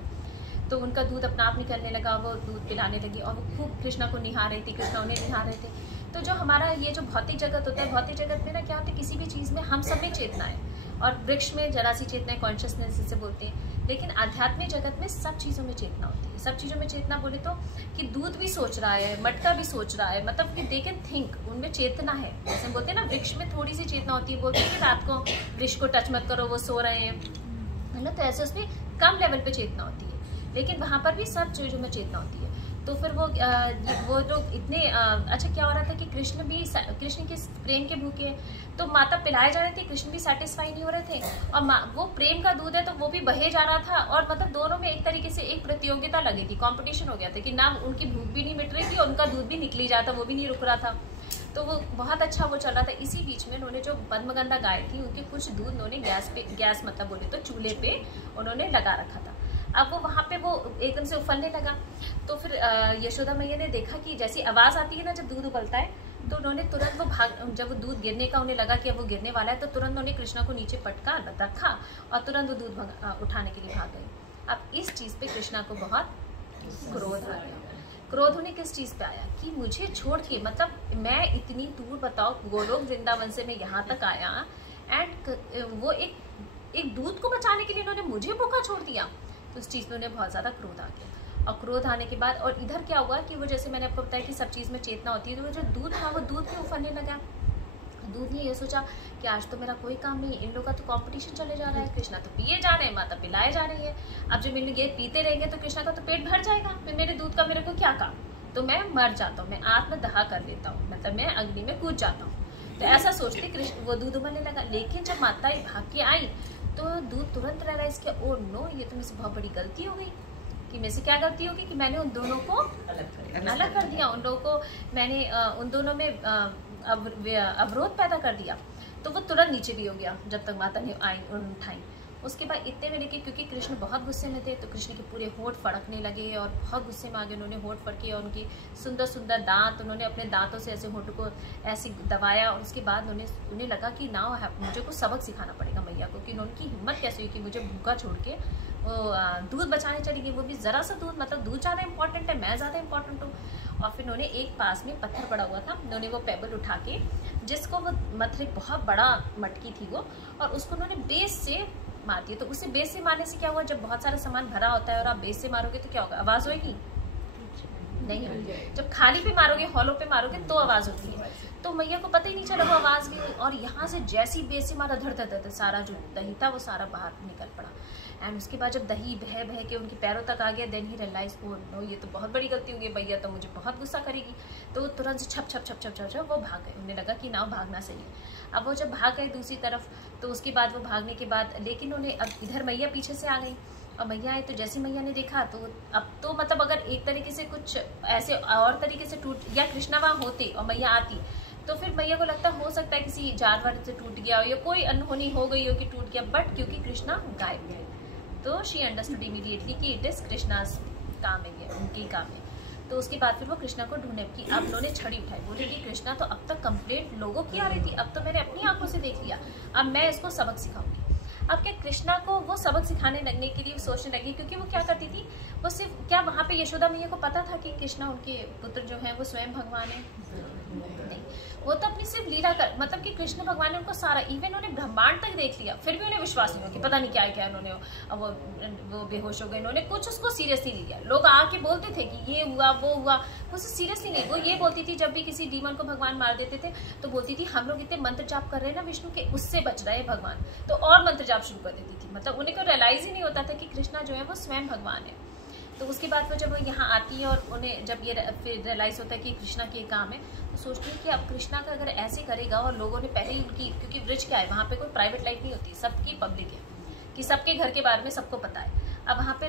तो उनका दूध अपना आप निकलने लगा, वो दूध पिलाने लगी और वो खूब कृष्णा को निहार रही थी, कृष्णा उन्हें निहार रहे थे। तो जो हमारा ये जो भौतिक जगत होता है, भौतिक जगत में ना क्या होता है, किसी भी चीज़ में हम सब में चेतना है, और वृक्ष में जरा सी चेतना है, कॉन्शियसनेस जिसे बोलते हैं। लेकिन आध्यात्मिक जगत में सब चीज़ों में चेतना होती है। सब चीज़ों में चेतना बोले तो कि दूध भी सोच रहा है, मटका भी सोच रहा है, मतलब कि दे कैन थिंक, उनमें चेतना है। जैसे बोलते हैं ना, वृक्ष में थोड़ी सी चेतना होती है, बोलते हैं कि रात को वृक्ष को टच मत करो, वो सो रहे हैं, है ना। तो ऐसे उसमें कम लेवल पे चेतना होती है, लेकिन वहाँ पर भी सब चीज़ों में चेतना होती है। तो फिर वो लोग इतने अच्छा क्या हो रहा था कि कृष्ण के प्रेम के भूखे, तो माता पिलाए जा रहे थे, कृष्ण भी सेटिस्फाई नहीं हो रहे थे, और वो प्रेम का दूध है तो वो भी बहे जा रहा था, और मतलब दोनों में एक तरीके से एक प्रतियोगिता लगी थी, कंपटीशन हो गया था कि ना उनकी भूख भी नहीं मिट रही थी और उनका दूध भी निकली जाता, वो भी नहीं रुक रहा था। तो वो बहुत अच्छा वो चल रहा था। इसी बीच में उन्होंने जो पद्मगंधा गाय थी, उनके कुछ दूध उन्होंने गैस मतलब बोले तो चूल्हे पे उन्होंने लगा रखा था। अब वो वहाँ पे वो एकदम से उफलने लगा। तो फिर यशोदा मैया ने देखा कि जैसी आवाज़ आती है ना जब दूध उबलता है, तो उन्होंने तुरंत जब वो दूध गिरने का उन्हें लगा कि अब वो गिरने वाला है, तो तुरंत उन्होंने कृष्णा को नीचे पटका रखा और तुरंत वो दूध उठाने के लिए भाग गई। अब इस चीज़ पे कृष्णा को बहुत क्रोध आ गया। क्रोध उन्हें किस चीज़ पे आया कि मुझे छोड़ के, मतलब मैं इतनी दूर, बताओ गोलोक वृंदावन से मैं यहाँ तक आया, एंड वो एक दूध को बचाने के लिए उन्होंने मुझे भूखा छोड़ दिया। तो उस चीज़ में उन्हें बहुत ज़्यादा क्रोध आ गया। और क्रोध आने के बाद, और इधर क्या हुआ कि वो जैसे मैंने आपको बताया कि सब चीज़ में चेतना होती है, तो वो जो दूध था वो दूध में उफरने लगा। दूध ने ये सोचा कि आज तो मेरा कोई काम नहीं, इन लोगों का तो कंपटीशन चले जा रहा है, कृष्णा तो पिए जा रहे हैं, माता पिलाए जा रही है, अब जब इन लोग ये पीते रहेंगे तो कृष्णा का तो पेट भर जाएगा, फिर मेरे दूध का मेरे को क्या काम, तो मैं मर जाता हूँ, मैं आत्मदाह कर लेता हूँ, मतलब मैं अग्नि में कूद जाता हूँ। तो ऐसा सोचते कृष्ण वो दूध उबलने लगा। लेकिन जब माता भाग के आई तो दूध तुरंत रियलाइज किया, ओ नो, ये तो मुझसे बहुत बड़ी गलती हो गई। कि मेरे से क्या गलती होगी कि मैंने उन दोनों को अलग कर दिया, उन लोगों को मैंने उन दोनों में अवरोध पैदा कर दिया। तो वो तुरंत नीचे भी हो गया जब तक माता ने आई उठाई। उसके बाद इतने में लेके, क्योंकि कृष्ण बहुत गुस्से में थे, तो कृष्ण के पूरे होंठ फड़कने लगे और बहुत गुस्से में आ गए। उन्होंने होंठ फड़के और उनकी सुंदर सुंदर दांत, उन्होंने अपने दांतों से ऐसे होंठ को ऐसे दबाया। और उसके बाद उन्हें लगा कि ना मुझे कुछ सबक सिखाना पड़ेगा मैया को, कि उनकी हिम्मत कैसे हुई कि मुझे भूखा छोड़ के वो दूध बचाने चली गई, वो भी ज़रा सा दूध, मतलब दूध ज़्यादा इंपॉर्टेंट है, मैं ज़्यादा इंपॉर्टेंट हूँ। और फिर उन्होंने एक पास में पत्थर पड़ा हुआ था, उन्होंने वो पेबल उठा के, जिसको वो मतलब बहुत बड़ा मटकी थी वो, और उसको उन्होंने बेस से मार दिया। तो उसे बेस से मारने से क्या हुआ, जब बहुत सारा सामान भरा होता है और आप बेस से मारोगे तो क्या होगा, आवाज़ होगी? नहीं होगी। जब खाली पे मारोगे, हॉलो पे मारोगे तो आवाज़ होती है। तो मैया को पता ही नहीं चला वो आवाज़ भी, और यहाँ से जैसी बेस से मारा धड़ सारा जो दही था वो सारा बाहर निकल पड़ा। एंड उसके बाद जब दही बह बह के उनके पैरों तक आ गया, देन ही रियलाइज, ओ नो, ये तो बहुत बड़ी गलती होगी, भैया तो मुझे बहुत गुस्सा करेगी। तो वो तुरंत से छप छप छप छप छप छप वो भाग गए। उन्हें लगा कि ना भागना सही है। अब वो जब भाग गए दूसरी तरफ, तो उसके बाद वो भागने के बाद, लेकिन उन्हें अब इधर मैया पीछे से आ गई, और मैया आए तो जैसी मैया ने देखा तो अब तो मतलब अगर एक तरीके से कुछ ऐसे और तरीके से टूट, या कृष्णा वहाँ होते और मैया आती, तो फिर मैया को लगता हो सकता है किसी जानवर से टूट गया हो या कोई अनहोनी हो गई हो कि टूट गया। बट क्योंकि कृष्णा गायब है, तो शी अंडरस्टूड इमीडिएटली कि इट इज कृष्णाज काम है, ये उनकी काम है। तो उसके बाद फिर वो कृष्णा को ढूंढने की, अब उन्होंने छड़ी उठाई, बोले कि कृष्णा तो अब तक कंप्लेंट लोगों की आ रही थी, अब तो मैंने अपनी आंखों से देख लिया, अब मैं इसको सबक सिखाऊंगी। अब क्या कृष्णा को वो सबक सिखाने लगने के लिए सोचने लगी, क्योंकि वो क्या करती थी, वो सिर्फ क्या वहाँ पे यशोदा मैया को पता था कि कृष्णा उनके पुत्र जो हैं वो स्वयं भगवान है? नहीं, वो तो अपनी सिर्फ लीला कर, मतलब कि कृष्ण भगवान ने उनको सारा, इवन उन्हें ब्रह्मांड तक देख लिया, फिर भी उन्हें विश्वास नहीं हो कि पता नहीं क्या क्या उन्होंने, वो बेहोश हो गए, उन्होंने कुछ उसको सीरियसली नहीं लिया। लोग आके बोलते थे कि ये हुआ वो हुआ, वो सीरियसली नहीं। वो ये बोलती थी, जब भी किसी डीमन को भगवान मार देते थे तो बोलती थी हम लोग इतने मंत्र जाप कर रहे हैं ना विष्णु के, उससे बच रहे हैं भगवान, तो और मंत्र जाप शुरू कर देती थी। मतलब उन्हें को रियलाइज ही नहीं होता था कि कृष्णा जो है वो स्वयं भगवान है। तो उसके बाद वो जब वो यहाँ आती है और उन्हें जब ये फिर रियलाइज़ होता है कि कृष्णा के काम है, तो सोचती है कि अब कृष्णा का अगर ऐसे करेगा, और लोगों ने पहले ही उनकी, क्योंकि ब्रिज क्या है, वहाँ पे कोई प्राइवेट लाइफ नहीं होती, सबकी पब्लिक है, कि सबके घर के बारे में सबको पता है। अब वहाँ पे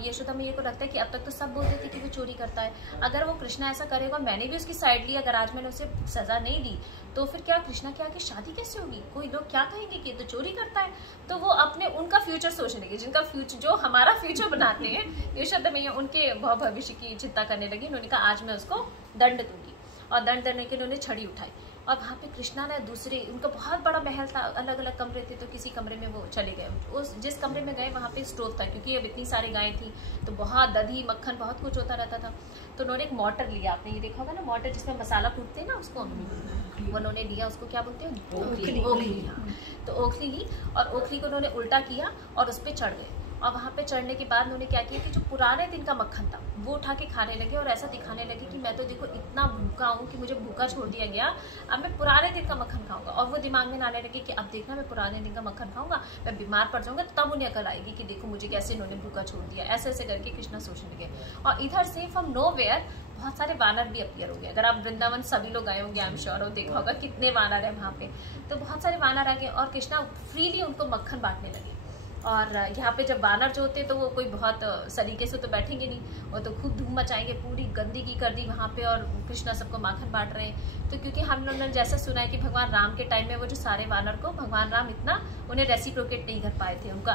यशोदा मैया को लगता है कि अब तक तो सब बोलते थे कि वो चोरी करता है, अगर वो कृष्णा ऐसा करेगा, मैंने भी उसकी साइड ली, अगर आज मैंने उसे सजा नहीं दी तो फिर क्या कृष्णा के आगे शादी कैसे होगी, कोई लोग क्या कहेंगे कि ये तो चोरी करता है। तो वो अपने उनका फ्यूचर सोचने लगी, जिनका फ्यूचर, जो हमारा फ्यूचर बनाते हैं यशोदा मैया, उनके भविष्य की चिंता करने लगी। उन्होंने कहा आज मैं उसको दंड दूंगी, और दंड देने के लिए उन्होंने छड़ी उठाई। और वहाँ पे कृष्णा ने दूसरे, उनका बहुत बड़ा महल था, अलग अलग कमरे थे, तो किसी कमरे में वो चले गए। उस जिस कमरे में गए वहाँ पे स्टोव था, क्योंकि अब इतनी सारी गायें थी तो बहुत दही मक्खन बहुत कुछ होता रहता था। तो उन्होंने एक मोटर लिया, आपने ये देखा होगा ना मोटर जिसमें मसाला कूटते हैं ना, उसको वो उन्होंने लिया, उसको क्या बोलते हैं, ओखली। तो ओखली ली और ओखली को उन्होंने उल्टा किया और उस पर चढ़ गए। और वहाँ पे चढ़ने के बाद उन्होंने क्या किया कि जो पुराने दिन का मक्खन था वो उठा के खाने लगे और ऐसा दिखाने लगे कि मैं तो देखो इतना भूखा हूँ कि मुझे भूखा छोड़ दिया गया, अब मैं पुराने दिन का मक्खन खाऊंगा। और वो दिमाग में लाने लगे कि अब देखना मैं पुराने दिन का मक्खन खाऊंगा, मैं बीमार पड़ जाऊंगा, तब उन्हें अकल आएगी कि देखो मुझे कैसे इन्होंने भूखा छोड़ दिया। ऐसे ऐसे करके कृष्णा सोचने लगे। और इधर से फ्रॉम नोवेयर बहुत सारे वानर भी अपीयर हो गए। अगर आप वृंदावन सभी लोग आए होंगे, आई एम श्योर, और देखा होगा कितने वानर है वहाँ पे। तो बहुत सारे वानर आ गए और कृष्णा फ्रीली उनको मक्खन बांटने लगे। और यहाँ पे जब वानर जो होते हैं तो वो कोई बहुत सलीके से तो बैठेंगे नहीं, वो तो खूब धूम मचाएंगे, पूरी गंदगी कर दी वहाँ पे, और कृष्णा सबको माखन बांट रहे हैं। तो क्योंकि हम लोगों ने जैसा सुना है कि भगवान राम के टाइम में वो जो सारे वानर को भगवान राम इतना उन्हें रेसिप्रोकेट नहीं कर पाए थे, उनका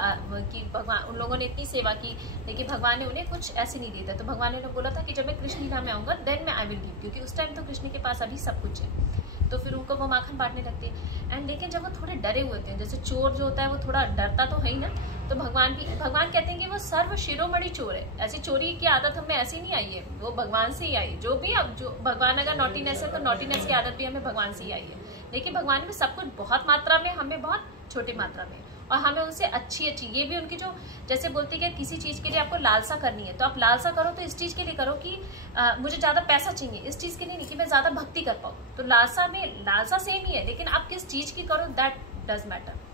कि भगवान उन लोगों ने इतनी सेवा की लेकिन भगवान ने उन्हें कुछ ऐसे नहीं दिया था। तो भगवान ने बोला था कि जब मैं कृष्ण लीला में आऊँगा देन मैं आई विल गिव, क्योंकि उस टाइम तो कृष्ण के पास अभी सब कुछ है। तो फिर उनको वो माखन बांटने लगते हैं। एंड लेकिन जब वो थोड़े डरे हुए थे, जैसे चोर जो होता है वो थोड़ा डरता तो है ही ना, तो भगवान कहते हैं कि वो सर्व शिरोमणि चोर है। ऐसी चोरी की आदत हमें ऐसी नहीं आई है, वो भगवान से ही आई। जो भी अब जो भगवान अगर नॉटीनेस है तो नॉटीनेस की आदत भी हमें भगवान से ही आई है। लेकिन भगवान में सब कुछ बहुत मात्रा में, हमें बहुत छोटी मात्रा में, और हमें उनसे अच्छी ये भी उनकी जो जैसे बोलते हैं कि किसी चीज़ के लिए आपको लालसा करनी है तो आप लालसा करो तो इस चीज़ के लिए करो कि मुझे ज़्यादा पैसा चाहिए, इस चीज़ के लिए नहीं कि मैं ज़्यादा भक्ति कर पाऊँ। तो लालसा सेम ही है, लेकिन आप किस चीज़ की करो दैट डज मैटर।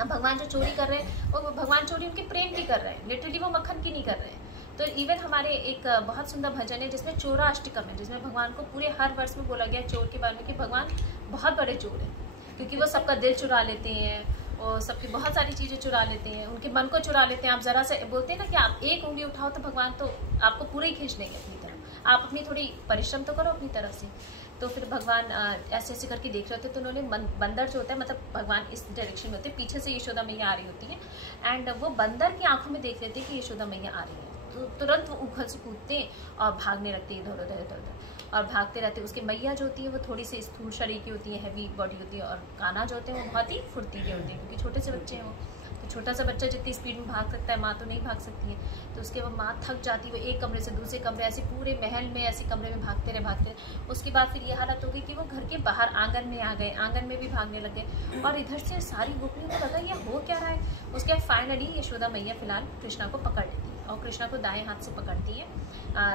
अब भगवान जो चोरी कर रहे हैं वो भगवान चोरी उनके प्रेम की कर रहे हैं, लिटरली वो मक्खन की नहीं कर रहे हैं। तो इवन हमारे एक बहुत सुंदर भजन है जिसमें चोरा अष्टकम है, जिसमें भगवान को पूरे हर वर्ष में बोला गया चोर के बारे में कि भगवान बहुत बड़े चोर हैं, क्योंकि वो सबका दिल चुरा लेते हैं और सबकी बहुत सारी चीज़ें चुरा लेते हैं, उनके मन को चुरा लेते हैं। आप ज़रा से बोलते हैं ना कि आप एक उंगली उठाओ तो भगवान तो आपको पूरे ही खींच लेंगे अपनी तरफ, आप अपनी थोड़ी परिश्रम तो करो अपनी तरफ से। तो फिर भगवान ऐसे ऐसे करके देख रहे थे तो उन्होंने बंदर जो होता है, मतलब भगवान इस डायरेक्शन में होते हैं, पीछे से यशोदा मैया आ रही होती है, एंड वो बंदर की आंखों में देख लेते हैं कि यशोदा मैया आ रही है, तो तुरंत वो उखल से कूदते और भागने लगते हैं इधर उधर इधर उधर और भागते रहते हैं। उसकी मैया जो होती है वो थोड़ी सी स्थूल शरीर की होती है, हैवी बॉडी होती है, और कान्हा जो होते हैं वो बहुत ही फुर्तीले होते हैं क्योंकि छोटे से बच्चे हैं वो। तो छोटा सा बच्चा जितनी स्पीड में भाग सकता है माँ तो नहीं भाग सकती है। तो उसके बाद माँ थक जाती है, वो एक कमरे से दूसरे कमरे, ऐसे पूरे महल में ऐसे कमरे में भागते रहे। उसके बाद फिर ये हालत हो गई कि वो घर के बाहर आंगन में आ गए, आंगन में भी भागने लगे और इधर से सारी गोपियों को लगा ये हो क्या रहा है। उसके बाद फाइनली यशोदा मैया फिलहाल कृष्णा को पकड़ लेती है और कृष्णा को दाएं हाथ से पकड़ती है,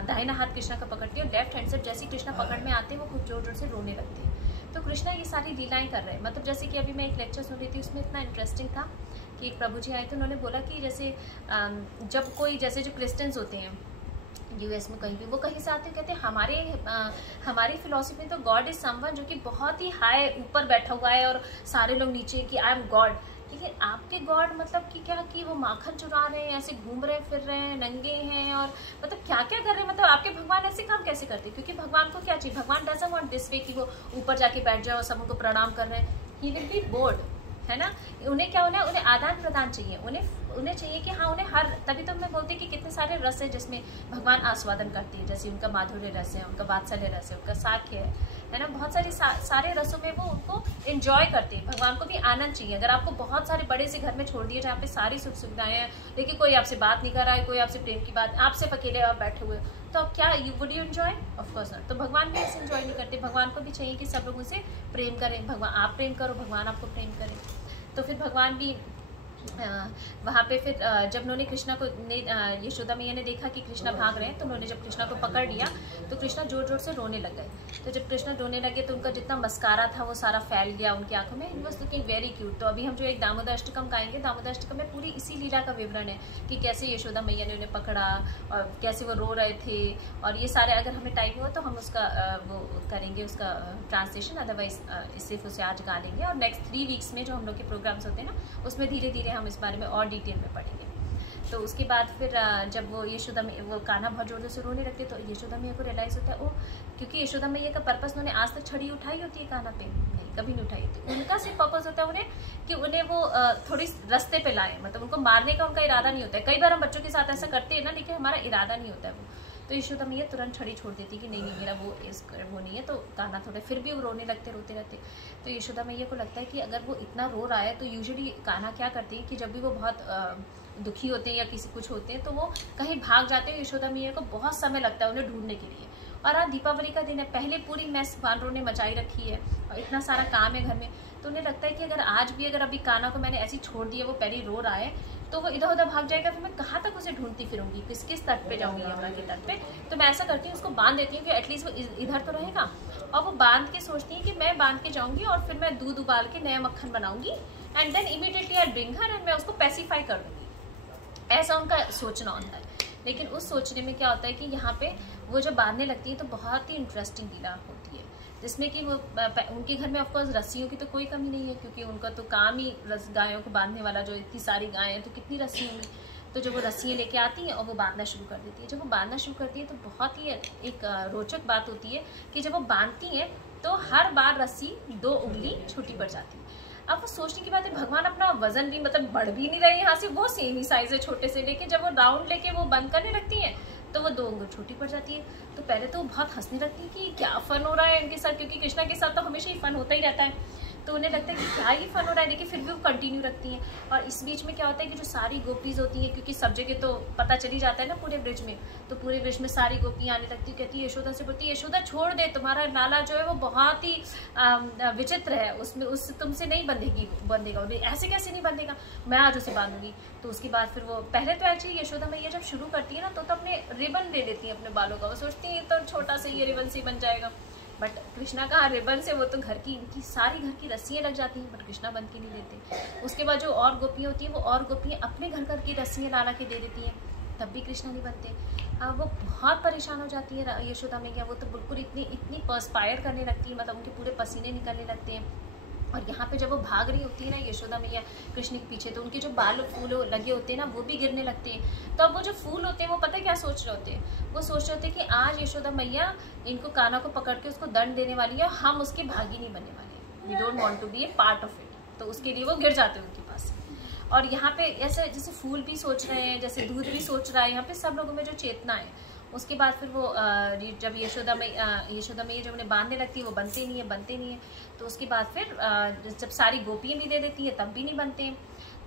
दाहिना हाथ कृष्णा का पकड़ती है और लेफ्ट हैंड से जैसे कृष्णा पकड़ में आते हैं वो खूब जोर जोर से रोने लगते हैं। तो कृष्णा ये सारी लीलाएं कर रहे हैं, मतलब जैसे कि अभी मैं एक लेक्चर सुन रही थी उसमें इतना इंटरेस्टिंग था कि एक प्रभु जी आए थे, उन्होंने बोला कि जैसे जब कोई जैसे जो क्रिश्चियंस होते हैं यूएस में कहीं भी, वो कहीं से आते हैं कहते हैं हमारी फिलॉसफी में तो गॉड इज समवन जो कि बहुत ही हाई ऊपर बैठा हुआ है और सारे लोग नीचे कि आई एम गॉड। लेकिन आपके गॉड मतलब कि क्या कि वो माखन चुरा रहे हैं, ऐसे घूम रहे फिर रहे हैं, नंगे हैं और मतलब क्या क्या कर रहे हैं, मतलब आपके भगवान ऐसे काम कैसे करते हैं? क्योंकि भगवान को क्या चाहिए, भगवान डजंट वांट दिस वे कि वो ऊपर जाके बैठ जाए और सब उनको प्रणाम कर रहे हैं। ही विल बी बोर्ड, है ना। उन्हें क्या होना है, उन्हें आदान प्रदान चाहिए, उन्हें चाहिए कि हाँ उन्हें हर, तभी तो मैं बोलती कि कितने सारे रस है जिसमें भगवान आस्वादन करती है, जैसे उनका माधुर्य रस है, उनका वात्सल्य रस है, उनका साख्य है ना, बहुत सारे सारे रसों में वो उनको एंजॉय करते हैं। भगवान को भी आनंद चाहिए। अगर आपको बहुत सारे बड़े से घर में छोड़ दिए जहाँ पे सारी सुख सुविधाएं हैं लेकिन कोई आपसे बात नहीं कर रहा है, कोई आपसे प्रेम की बात, आपसे अकेले आप बैठे हुए, तो आप क्या would you enjoy? Of course not. तो भगवान भी ऐसे एंजॉय नहीं करते। भगवान को भी चाहिए कि सब लोग उनसे प्रेम करें, भगवान आप प्रेम करो, भगवान आपको प्रेम करें। तो फिर भगवान भी वहाँ पे फिर जब उन्होंने कृष्णा को यशोदा मैया ने देखा कि कृष्णा भाग रहे हैं तो उन्होंने जब कृष्णा को पकड़ लिया तो कृष्णा जोर जोर से रोने लग गए। तो जब कृष्णा रोने लगे तो उनका जितना मस्कारा था वो सारा फैल गया उनकी आंखों में। He was looking very cute. तो अभी हम जो एक दामोदर अष्टकम गाएंगे, दामोदर अष्टकम में पूरी इसी लीला का विवरण है कि कैसे यशोदा मैया ने उन्हें पकड़ा और कैसे वो रो रहे थे, और ये सारे अगर हमें टाइम हो तो हम उसका वो करेंगे उसका ट्रांसलेशन, अदरवाइज सिर्फ उसे आज गा लेंगे और नेक्स्ट 3 वीक्स में जो हम लोग के प्रोग्राम्स होते हैं ना उसमें धीरे धीरे हम इस बारे में और डिटेल में पढ़ेंगे। तो उसके बाद फिर जब वो यशोदा मैया, वो कान्हा बहुत जोर से रोने लगते तो यशोदा मैया को रियलाइज़ होता है ओ, क्योंकि यशोदा मैया का पर्पस उन्होंने आज तक छड़ी उठाई होती है कान्हा पे? नहीं, कभी नहीं उठाई होती। उनका सिर्फ पर्पस होता है उन्हें कि उन्हें वो थोड़ी रास्ते पे लाए, मतलब उनको मारने का उनका इरादा नहीं होता है। कई बार हम बच्चों के साथ ऐसा करते हैं ना, लेकिन हमारा इरादा नहीं होता है वो। तो यशोदा मैया तुरंत छड़ी छोड़ देती कि नहीं मेरा वो नहीं है। तो कान्हा थोड़े फिर भी वो रोने लगते, रोते रहते। तो यशोदा मैया को लगता है कि अगर वो इतना रो रहा है तो यूजुअली कान्हा क्या करते हैं कि जब भी वो बहुत दुखी होते हैं या किसी कुछ होते हैं तो वो कहीं भाग जाते हैं। यशोदा मैया को बहुत समय लगता है उन्हें ढूंढने के लिए। और आज दीपावली का दिन है, पहले पूरी मैस वानरों ने मचाई रखी है और इतना सारा काम है घर में, तो उन्हें लगता है कि अगर आज भी अगर अभी कान्हा को मैंने ऐसे छोड़ दिया, वो पहले रो रहा है, तो वो इधर उधर भाग जाएगा, फिर मैं कहाँ तक उसे ढूंढती फिरूंगी, किस तट पे जाऊंगी, यमुना के तट पे। तो मैं ऐसा करती हूँ, उसको बांध देती हूँ कि एटलीस्ट वो इधर तो रहेगा। और वो बांध के सोचती है कि मैं बांध के जाऊंगी और फिर मैं दूध उबाल के नया मक्खन बनाऊंगी and then immediately I bring her and मैं उसको पैसिफाई कर दूंगी। ऐसा उनका सोचना होता है। लेकिन उस सोचने में क्या होता है कि यहाँ पे वो जब बांधने लगती है तो बहुत ही इंटरेस्टिंग लीला होती है, जिसमें कि वो उनके घर में ऑफकोर्स रस्सियों की तो कोई कमी नहीं है, क्योंकि उनका तो काम ही गायों को बांधने वाला, जो इतनी सारी गायें हैं तो कितनी रस्सी होंगी। तो जब वो रस्सियाँ लेके आती हैं और वो बांधना शुरू कर देती है, जब वो बांधना शुरू करती है तो बहुत ही एक रोचक बात होती है कि जब वो बांधती हैं तो हर बार रस्सी 2 उंगली छोटी पड़ जाती है। अब वो सोचने की बात है, भगवान अपना वजन भी मतलब बढ़ भी नहीं रहे यहाँ से, वो सेम ही साइज है छोटे से, लेकिन जब वो राउंड लेके वो बंद करने लगती हैं तो वो 2 उंगली छोटी पड़ जाती है। तो पहले तो वो बहुत हंसने लगती है कि क्या फन हो रहा है इनके साथ, क्योंकि कृष्णा के साथ तो हमेशा ही फन होता ही रहता है। तो उन्हें लगता है कि क्या ही फन हो रहा है, लेकिन फिर भी वो कंटिन्यू रखती हैं। और इस बीच में क्या होता है कि जो सारी गोपीज होती हैं, क्योंकि सब जगह तो पता चली जाता है ना पूरे ब्रिज में, तो पूरे ब्रिज में सारी गोपियाँ आने लगती, कहती है यशोदा से बोलती है यशोदा छोड़ दे, तुम्हारा नाला जो है वो बहुत ही विचित्र है, उसमें उससे तुमसे नहीं बंधेगा। ऐसे कैसे नहीं बंधेगा, मैं आज उसे बांधूंगी। तो उसके बाद फिर वो पहले तो एक्चुअली यशोदा मैया जब शुरू करती है ना तो अपने रिबन ले लेती है अपने बालों का, वो सोचती है तो छोटा सा ये रिबन से बन जाएगा। बट कृष्णा का रिबन से वो तो घर की इनकी सारी घर की रस्सियाँ लग जाती हैं, बट कृष्णा बंद के नहीं देते। उसके बाद जो और गोपियाँ होती हैं वो और गोपियाँ अपने घर की रस्सियाँ ला के दे देती हैं, तब भी कृष्णा नहीं बनते। वो बहुत परेशान हो जाती है यशोदा मैया, वो तो बिल्कुल इतनी पर्सपायर करने लगती है, मतलब उनके पूरे पसीने निकलने लगते हैं। और यहाँ पे जब वो भाग रही होती है ना यशोदा मैया कृष्ण के पीछे, तो उनके जो बाल फूल लगे होते हैं ना वो भी गिरने लगते हैं। तो अब वो जो फूल होते हैं वो पता है क्या सोच रहे होते हैं, वो सोच रहे होते हैं कि आज यशोदा मैया इनको कान्हा को पकड़ के उसको दंड देने वाली है, हम उसके भागी नहीं बनने वाले, we don't want to be a part of it. तो उसके लिए वो गिर जाते हैं उनके पास। और यहाँ पे ऐसे जैसे फूल भी सोच रहे हैं, जैसे दूध भी सोच रहा है, यहाँ पे सब लोगों में जो चेतना है। उसके बाद फिर वो जब यशोदा मैया जब उन्हें बांधने लगती है वो बनते नहीं है। तो उसके बाद फिर जब सारी गोपियाँ भी दे देती है तब भी नहीं बनते हैं।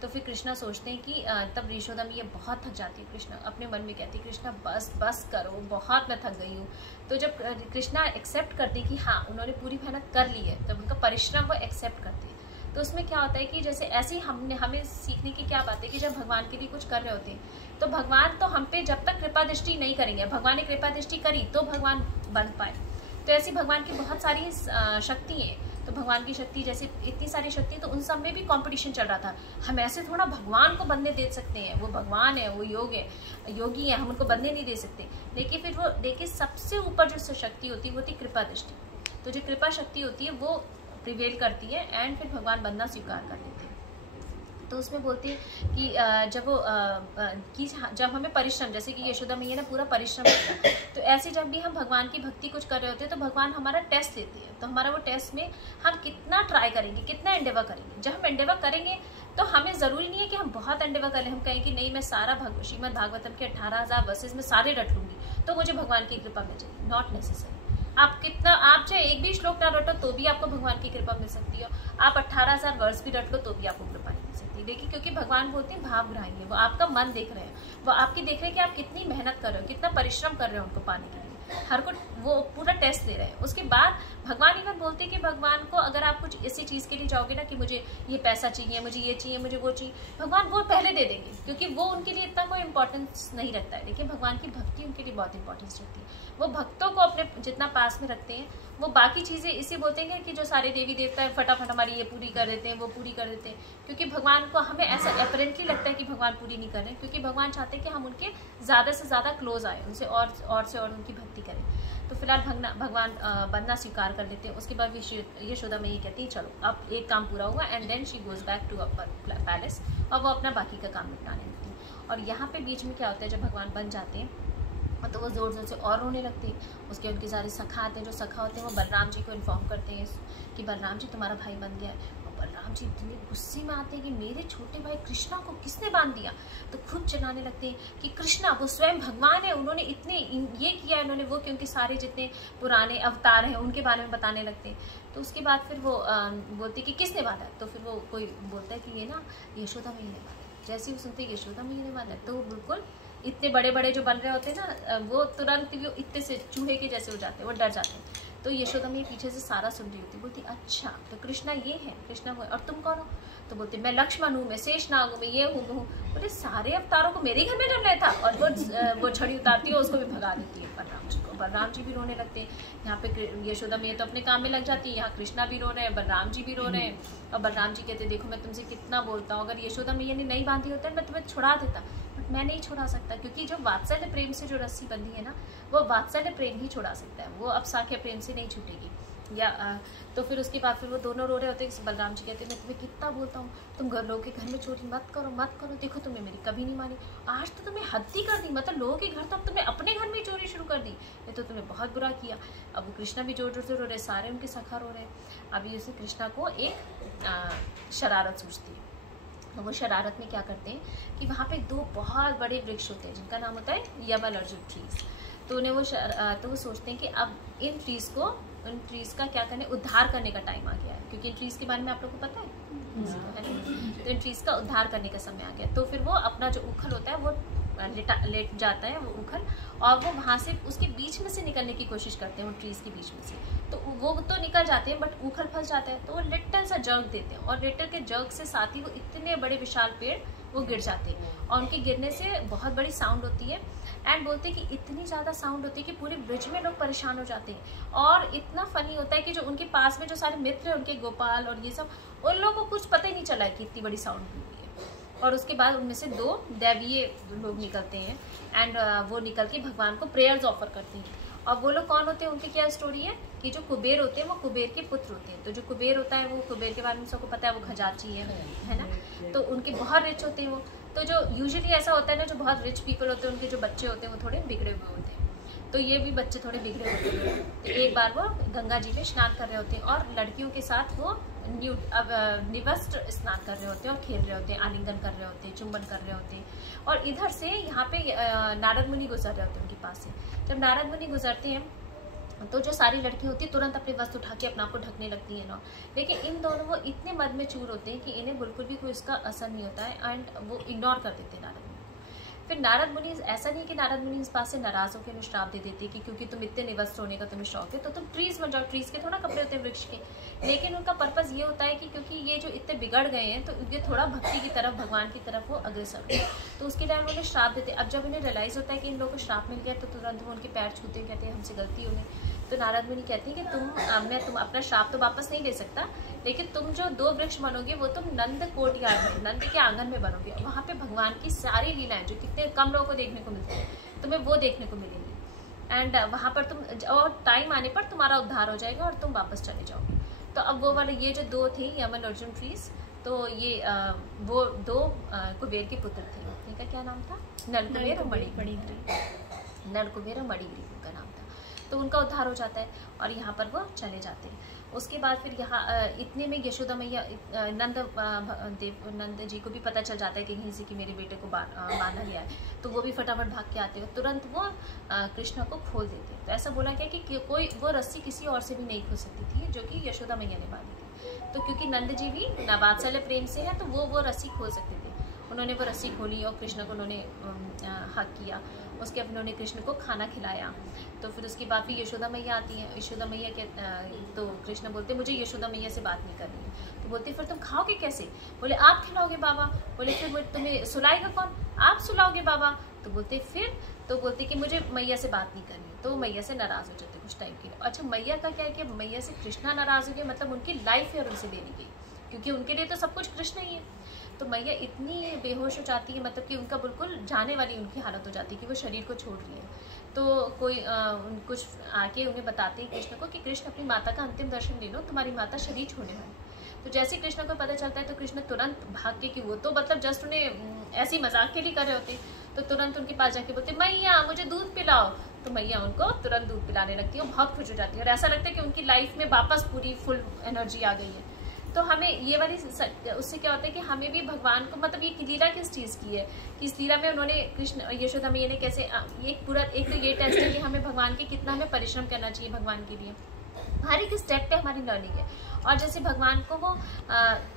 तो फिर कृष्णा सोचते हैं कि तब यशोदा मैया बहुत थक जाती है। कृष्णा अपने मन में कहती है कृष्णा बस करो, बहुत मैं थक गई हूँ। तो जब कृष्णा एक्सेप्ट करते हैं कि हाँ उन्होंने पूरी मेहनत कर ली है, तब उनका परिश्रम वो एक्सेप्ट करते हैं। तो उसमें क्या होता है कि जैसे ऐसे ही हमें सीखने की क्या बात है कि जब भगवान के लिए कुछ कर रहे होते हैं तो भगवान तो हम पे जब तक कृपा दृष्टि नहीं करेंगे, भगवान ने कृपा दृष्टि करी तो भगवान बन पाए। तो ऐसी भगवान की बहुत सारी शक्ति हैं। तो भगवान की शक्ति जैसे इतनी सारी शक्ति, तो उन सब में भी कंपटीशन चल रहा था। हम ऐसे थोड़ा भगवान को बनने दे सकते हैं, वो भगवान है, वो योगी है, हम उनको बनने नहीं दे सकते। लेकिन फिर वो देखिए सबसे ऊपर जो शक्ति होती है वो होती है कृपा दृष्टि। तो जो कृपा शक्ति होती है वो प्रिवेल करती है एंड फिर भगवान बनना स्वीकार कर लेते हैं। तो उसमें बोलती है कि जब हमें परिश्रम, जैसे कि यशोदा मैया ने पूरा परिश्रम किया, तो ऐसे जब भी हम भगवान की भक्ति कुछ कर रहे होते हैं तो भगवान हमारा टेस्ट लेते हैं। तो हमारा वो टेस्ट में हम कितना ट्राई करेंगे, कितना एंडेवर करेंगे। जब हम एंडेवर करेंगे तो हमें ज़रूरी नहीं है कि हम बहुत एंडेवर करें, हम कहें कि नहीं मैं सारा श्रीमद् भागवतम के 18,000 वर्सेस में सारे रट लूँगी तो मुझे भगवान की कृपा मिल जाएगी। Not necessary. आप चाहे एक भी श्लोक ना रटो तो भी आपको भगवान की कृपा मिल सकती है। आप 18,000 वर्ष भी रट लो तो भी आपको कृपा नहीं मिल सकती। देखिए क्योंकि भगवान बोलते हैं भावग्राही है, वो आपका मन देख रहे हैं, वो आपकी देख रहे हैं कि आप कितनी मेहनत कर रहे हो, कितना परिश्रम कर रहे हो उनको पाने के लिए। हर को वो पूरा टेस्ट ले रहे हैं। उसके बाद भगवान इवन बोलते हैं कि भगवान को अगर आप कुछ ऐसी चीज़ के लिए जाओगे ना कि मुझे ये पैसा चाहिए, मुझे ये चाहिए, मुझे वो चाहिए, भगवान वो पहले दे देंगे, क्योंकि वो उनके लिए इतना कोई इंपॉर्टेंस नहीं रखता है। लेकिन भगवान की भक्ति उनके लिए बहुत इंपॉर्टेंस रखती है। वो भक्तों को अपने जितना पास में रखते हैं, वो बाकी चीज़ें इसी बोलते हैं कि जो सारे देवी देवता है फटाफट हमारी ये पूरी कर देते हैं, वो पूरी कर देते हैं, क्योंकि भगवान को हमें ऐसा अपरेंटली लगता है कि भगवान पूरी नहीं कर रहे हैं, क्योंकि भगवान चाहते हैं कि हम उनके ज़्यादा से ज़्यादा क्लोज आए, उनसे और से और उनकी भक्ति करें। तो फिलहाल भगवान बनना स्वीकार कर लेते हैं। उसके बाद यशोदा मैया कहती है चलो अब एक काम पूरा हुआ, and then she goes back to upper palace, और वो अपना बाकी का काम निपटाने लगती है। और यहाँ पे बीच में क्या होता है, जब भगवान बन जाते हैं तो वो ज़ोर ज़ोर से और रोने लगती है। उसके उनके सारे सखा आते हैं, जो सखा होते हैं वो बलराम जी को इन्फॉर्म करते हैं कि बलराम जी तुम्हारा भाई बन गया है। बलराम जी इतने गुस्से में आते हैं कि मेरे छोटे भाई कृष्णा को किसने बांध दिया, तो खुद चिल्लाने लगते हैं कि कृष्णा वो स्वयं भगवान है, उन्होंने इतने ये किया इन्होंने वो, क्योंकि सारे जितने पुराने अवतार हैं उनके बारे में बताने लगते हैं। तो उसके बाद फिर वो बोलती कि किसने बांधा, तो फिर वो कोई बोलता है कि ये ना यशोदा मैया ने बांधा। जैसे ही वो सुनते यशोदा मैया ने बांधा, तो बिल्कुल इतने बड़े बड़े जो बन रहे होते हैं ना, वो तुरंत वो इतने से चूहे के जैसे हो जाते हैं, वो डर जाते हैं। तो यशोदा मैया पीछे से सारा सुन रही होती, बोलती अच्छा तो कृष्णा ये है, कृष्णा वो, और तुम कौन हो, तो बोलते मैं लक्ष्मण हूँ, मैं शेषनाग हूँ, मैं ये हूँ, मैं हूँ। बोले सारे अवतारों को मेरे घर में जमना था, और वो छड़ी उतारती है, उसको भी भगा देती है बलराम जी को। बलराम जी भी रोने लगते हैं। यहाँ पे यशोदा मैया तो अपने काम में लग जाती है, यहाँ कृष्णा भी रो रहे हैं, बलराम जी भी रो रहे हैं। और बलराम जी कहते देखो मैं तुमसे कितना बोलता हूँ, अगर यशोदा मैया ने नहीं बांधी होता मैं तुम्हें छुड़ा देता, बट मैं नहीं छुड़ा सकता, क्योंकि जो वात्सल्य प्रेम से जो रस्सी बंधी है ना, वो वात्सल्य प्रेम ही छुड़ा सकता है, वो अब साख्य प्रेम से नहीं छूटेगी। या तो फिर उसके बाद फिर वो दोनों रो रहे होते हैं। बलराम जी कहते हैं मैं तुम्हें कितना बोलता हूँ, तुम लोगों के घर में चोरी मत करो मत करो, देखो तुमने मेरी कभी नहीं मानी, आज तो तुम्हें हद ही कर दी, मतलब लोगों के घर तो अब तुमने अपने घर में चोरी शुरू कर दी, ये तो तुम्हें बहुत बुरा किया। अब वो कृष्णा भी जोर जोर से रो रहे, सारे उनके सखा रो रहे हैं। अभी उसे कृष्णा को एक शरारत सूझती है। वो शरारत में क्या करते हैं कि वहाँ पे दो बहुत बड़े वृक्ष होते हैं जिनका नाम होता है यमल अर्जुन ट्रीज। तो उन्हें वो सोचते हैं कि अब इन ट्रीज का क्या करने, उद्धार करने का टाइम आ गया है, क्योंकि इन ट्रीज के बारे में आप लोग को पता है। तो इन ट्रीज का उद्धार करने का समय आ गया। तो फिर वो अपना जो उखल होता है वो लेट जाता है वो उखल, और वो वहाँ से उसके बीच में से निकलने की कोशिश करते हैं, वो ट्रीज के बीच में से। तो वो तो निकल जाते हैं बट उखल फंस जाता है, तो वो लिटिल सा जर्क देते हैं, और लिटिल के जर्क से साथ ही वो इतने बड़े विशाल पेड़ वो गिर जाते हैं, और उनके गिरने से बहुत बड़ी साउंड होती है। एंड बोलते हैं कि इतनी ज़्यादा साउंड होती है कि पूरे ब्रिज में लोग परेशान हो जाते हैं। और इतना फनी होता है कि जो उनके पास में जो सारे मित्र हैं उनके, गोपाल और ये सब, उन लोगों को कुछ पता ही नहीं चला है कि इतनी बड़ी साउंड हुई है। और उसके बाद उनमें से दो दैवीय लोग निकलते हैं, एंड वो निकल के भगवान को प्रेयर्स ऑफर करती हैं। और वो लोग कौन होते हैं, उनकी क्या स्टोरी है कि जो कुबेर होते हैं वो कुबेर के पुत्र होते हैं। तो जो कुबेर होता है वो कुबेर के बारे में सबको पता है, वो खजांची है ना, तो उनके बहुत रिच होते हैं वो। तो जो यूजुअली ऐसा होता है ना, जो बहुत रिच पीपल होते हैं उनके जो बच्चे होते हैं वो थोड़े बिगड़े हुए होते हैं। तो ये भी बच्चे थोड़े बिगड़े होते हैं। तो एक बार वो गंगा जी में स्नान कर रहे होते हैं, और लड़कियों के साथ वो निवस्त्र स्नान कर रहे होते हैं और खेल रहे होते हैं, आलिंगन कर रहे होते हैं, चुंबन कर रहे होते हैं। और इधर से यहाँ पे नारद मुनि गुजर रहे होते हैं उनके पास से। जब नारद मुनि गुजरते हैं तो जो सारी लड़की होती है तुरंत अपने वस्त्र उठा के अपने आप को ढकने लगती है ना, लेकिन इन दोनों वो इतने मद में चूर होते हैं कि इन्हें बिल्कुल भी कोई इसका असर नहीं होता है, एंड वो इग्नोर कर देते हैं नारद मुनि। फिर नारद मुनि, ऐसा नहीं है कि नारद मुनि इस बात से नाराज होकर श्राप दे देते कि क्योंकि तुम इतने निवस्त्र होने का तुम्हें शौक है तो तुम ट्रीज बन जाओ। ट्रीज के थोड़ा कपड़े होते हैं वृक्ष के, लेकिन उनका पर्पज ये होता है कि क्योंकि ये जो इतने बिगड़ गए हैं तो ये थोड़ा भक्ति की तरफ, भगवान की तरफ वो अग्रसर हो, तो उसके लिए उन्हें श्राप देते। अब जब इन्हें रियलाइज होता है कि इन लोगों को श्राप मिल गया तो तुरंत वो उनके पैर छूते हैं, कहते हैं हमसे गलती हो गई। तो नारद मुनि कहते हैं कि तुम अपना श्राप तो वापस नहीं ले सकता, लेकिन तुम जो दो वृक्ष बनोगे वो तुम नंद कोटियार में, नंद के आंगन में बनोगे। वहाँ पे भगवान की सारी लीलाएं जो कितने कम लोगों को देखने को मिलती है, तुम्हें वो देखने को मिलेंगी। एंड वहाँ पर तुम, और टाइम आने पर तुम्हारा उद्धार हो जाएगा और तुम वापस चले जाओगे। तो अब वो वाले ये जो दो थे यमल अर्जुन ट्रीज, तो ये वो दो कुबेर के पुत्र थे। इनका क्या नाम था? नल कुबेर और मणिग्रीव। नल कुबेर और मणिग्रीव उनका नाम था। तो उनका उद्धार हो जाता है और यहाँ पर वो चले जाते हैं। उसके बाद फिर यहाँ इतने में यशोदा मैया, नंद जी को भी पता चल जाता है कि कहीं से कि मेरे बेटे को बांधा गया है, तो वो भी फटाफट भाग के आते हैं, तुरंत वो कृष्णा को खोल देते हैं। तो ऐसा बोला गया कि कोई वो रस्सी किसी और से भी नहीं खोल सकती थी जो कि यशोदा मैया ने बांधी थी। तो क्योंकि नंद जी भी वात्सल्य प्रेम से है तो वो रस्सी खोल सकते थे। उन्होंने वो रस्सी खोली और कृष्ण को उन्होंने हक किया। उसके बाद उन्होंने कृष्ण को खाना खिलाया। तो फिर उसके बाद फिर यशोदा मैया आती है। यशोदा मैया के तो कृष्ण बोलते मुझे यशोदा मैया से बात नहीं करनी है। तो बोलते फिर तुम खाओगे कैसे? बोले आप खिलाओगे बाबा। बोले फिर तुम्हें सुलाएगा कौन? आप सुलाओगे बाबा। तो बोलते कि मुझे मैया से बात नहीं करनी। तो मैया से नाराज हो जाते कुछ टाइम के लिए। अच्छा, मैया का क्या है कि मैया से कृष्णा नाराज हो गया, मतलब उनकी लाइफ है और उनसे लेनी गई, क्योंकि उनके लिए तो सब कुछ कृष्ण ही है। तो मैया इतनी बेहोश हो जाती है, मतलब कि उनका बिल्कुल जाने वाली उनकी हालत हो जाती है कि वो शरीर को छोड़ रही है। तो कोई कुछ आके उन्हें बताते हैं कृष्ण को कि कृष्ण अपनी माता का अंतिम दर्शन ले लो, तुम्हारी माता शरीर छोड़ने वाली। तो जैसे कृष्ण को पता चलता है तो कृष्ण तुरंत भाग के, कि वो तो मतलब जस्ट उन्हें ऐसी मजाक के लिए कर रहे होते, तो तुरंत उनके पास जाके बोलते मैया मुझे दूध पिलाओ। तो मैया उनको तुरंत दूध पिलाने लगती है। वो बहुत खुश हो जाती है और ऐसा लगता है कि उनकी लाइफ में वापस पूरी फुल एनर्जी आ गई है। तो हमें ये वाली उससे क्या होता है कि हमें भी भगवान को, मतलब ये लीला किस चीज़ की है कि इस लीला में उन्होंने कृष्ण यशोदा मैया ने कैसे एक तो ये टेस्ट है कि हमें भगवान के कितना हमें परिश्रम करना चाहिए भगवान के लिए, हर एक स्टेप पे हमारी लर्निंग है। और जैसे भगवान को वो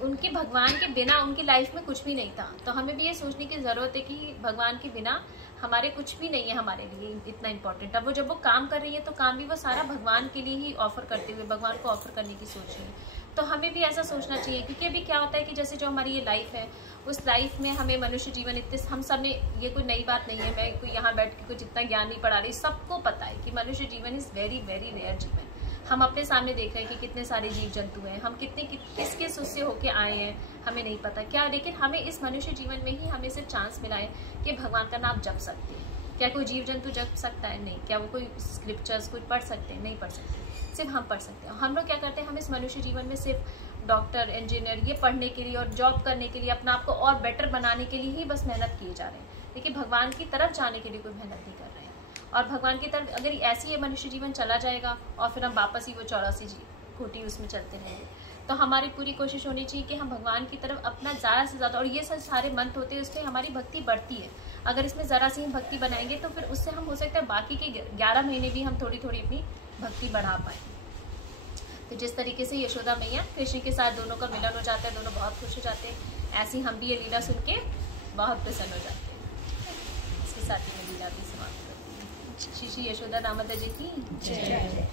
उनके भगवान के बिना उनकी लाइफ में कुछ भी नहीं था, तो हमें भी ये सोचने की ज़रूरत है कि भगवान के बिना हमारे कुछ भी नहीं है हमारे लिए इतना इम्पोर्टेंट। अब वो जब वो काम कर रही है तो काम भी वो सारा भगवान के लिए ही ऑफर करते हुए भगवान को ऑफर करने की सोच रही है। तो हमें भी ऐसा सोचना चाहिए, क्योंकि अभी क्या होता है कि जैसे जो हमारी ये लाइफ है, उस लाइफ में हमें मनुष्य जीवन इतने, हम सब ने, ये कोई नई बात नहीं है, मैं कोई यहाँ बैठ के कुछ इतना ज्ञान नहीं पढ़ा रही, सबको पता है कि मनुष्य जीवन इज़ वेरी वेरी रेयर जीवन। हम अपने सामने देख रहे हैं कि कितने सारे जीव जंतु हैं, हम किस किस उससे होके आए हैं हमें नहीं पता क्या, लेकिन हमें इस मनुष्य जीवन में ही हमें सिर्फ चांस मिला है कि भगवान का नाम जप सकते हैं। क्या कोई जीव जंतु जप सकता है? नहीं। क्या वो कोई स्क्रिप्चर्स कोई पढ़ सकते हैं? नहीं पढ़ सकते, सिर्फ हम पढ़ सकते हैं। हम लोग क्या करते हैं, हम इस मनुष्य जीवन में सिर्फ डॉक्टर, इंजीनियर ये पढ़ने के लिए और जॉब करने के लिए, अपना आपको और बेटर बनाने के लिए ही बस मेहनत किए जा रहे हैं, लेकिन भगवान की तरफ जाने के लिए कोई मेहनत नहीं कर रहे हैं। और भगवान की तरफ अगर ऐसी ये मनुष्य जीवन चला जाएगा और फिर हम वापस ही वो 84 घोटी उसमें चलते रहेंगे, तो हमारी पूरी कोशिश होनी चाहिए कि हम भगवान की तरफ अपना ज़्यादा से ज़्यादा, और ये सारे मंत्र होते हैं उसमें हमारी भक्ति बढ़ती है। अगर इसमें ज़रा सी हम भक्ति बनाएंगे तो फिर उससे हम हो सकता है बाकी के 11 महीने भी हम थोड़ी थोड़ी अपनी भक्ति बढ़ा पाएँ। तो जिस तरीके से यशोदा मैया कृष्ण के साथ दोनों का मिलन हो जाता है, दोनों बहुत खुश हो जाते हैं, ऐसे ही हम भी ये लीला सुन के बहुत प्रसन्न हो जाते हैं। इसके साथ ही मैं लीला भी समाप्त करती हूँ। श्री श्री यशोदा दामोदर जी की जय।